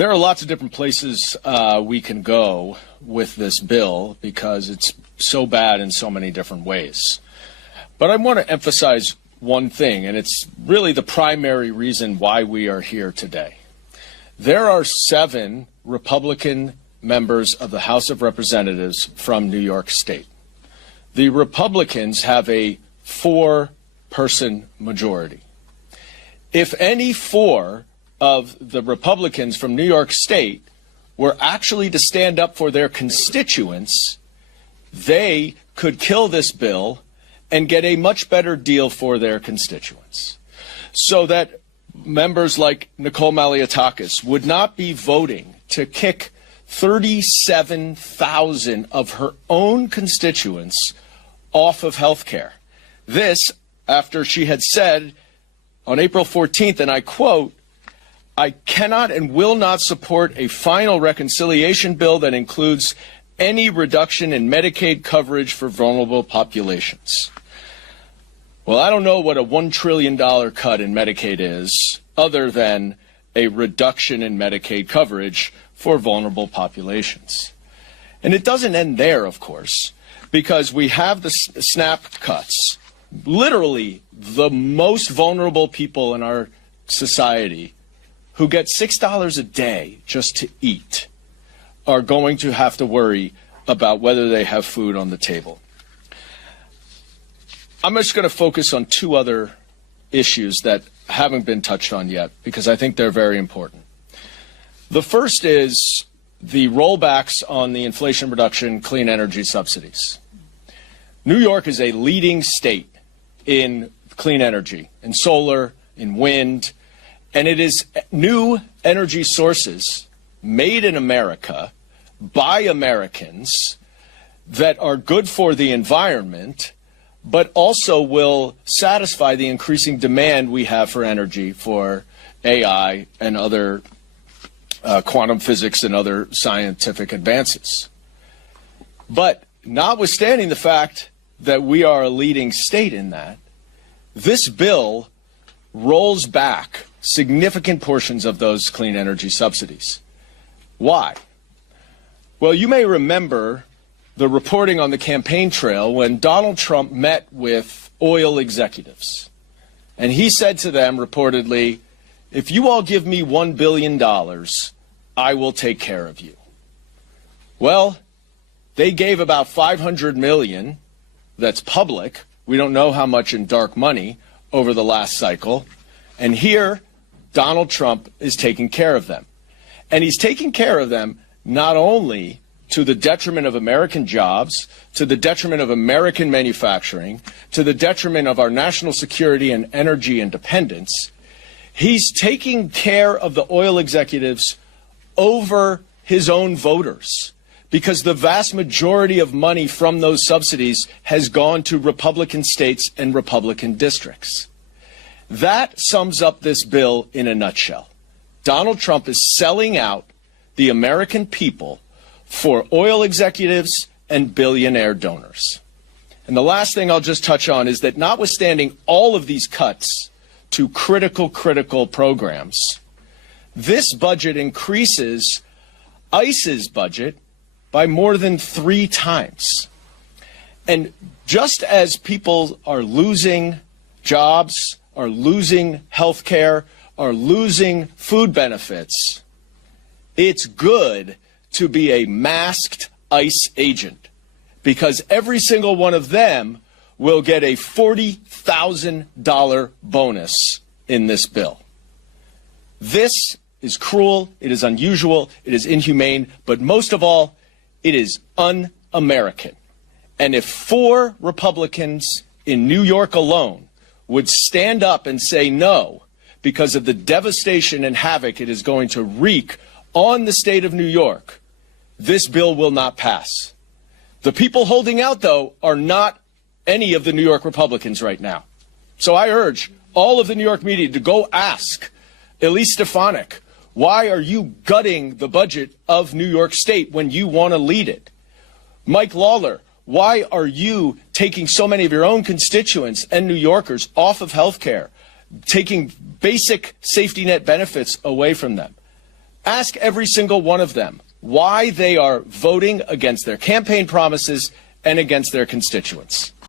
There are lots of different places we can go with this bill because it's so bad in so many different ways. But I want to emphasize one thing, and it's really the primary reason why we are here today. There are 7 Republican members of the House of Representatives from New York State. The Republicans have a 4-person majority. If any 4 of the Republicans from New York State were actually to stand up for their constituents, they could kill this bill and get a much better deal for their constituents. So that members like Nicole Malliotakis would not be voting to kick 37,000 of her own constituents off of health care. This, after she had said on April 14th, and I quote, "I cannot and will not support a final reconciliation bill that includes any reduction in Medicaid coverage for vulnerable populations." Well, I don't know what a $1 trillion cut in Medicaid is, other than a reduction in Medicaid coverage for vulnerable populations. And it doesn't end there, of course, because we have the SNAP cuts. Literally, the most vulnerable people in our society who get $6 a day just to eat are going to have to worry about whether they have food on the table. I'm just going to focus on 2 other issues that haven't been touched on yet because I think they're very important. The first is the rollbacks on the Inflation Reduction clean energy subsidies. New York is a leading state in clean energy, in solar, in wind, and it is new energy sources made in America by Americans that are good for the environment, but also will satisfy the increasing demand we have for energy for AI and other quantum physics and other scientific advances. But notwithstanding the fact that we are a leading state in that, this bill rolls back significant portions of those clean energy subsidies. Why? Well, you may remember the reporting on the campaign trail when Donald Trump met with oil executives. And he said to them reportedly, "If you all give me $1 billion, I will take care of you." Well, they gave about $500 million, that's public. We don't know how much in dark money over the last cycle. And here, Donald Trump is taking care of them. And he's taking care of them not only to the detriment of American jobs, to the detriment of American manufacturing, to the detriment of our national security and energy independence. He's taking care of the oil executives over his own voters because the vast majority of money from those subsidies has gone to Republican states and Republican districts. That sums up this bill in a nutshell. Donald Trump is selling out the American people for oil executives and billionaire donors. And the last thing I'll just touch on is that notwithstanding all of these cuts to critical programs, this budget increases ICE's budget by more than 3 times. And just as people are losing jobs, are losing health care, are losing food benefits, it's good to be a masked ICE agent because every single one of them will get a $40,000 bonus in this bill. This is cruel, it is unusual, it is inhumane, but most of all, it is un-American. And if 4 Republicans in New York alone would stand up and say no because of the devastation and havoc it is going to wreak on the state of New York, this bill will not pass. The people holding out, though, are not any of the New York Republicans right now. So I urge all of the New York media to go ask Elise Stefanik, why are you gutting the budget of New York State when you want to lead it? Mike Lawler, why are you taking so many of your own constituents and New Yorkers off of health care, taking basic safety net benefits away from them? Ask every single one of them why they are voting against their campaign promises and against their constituents.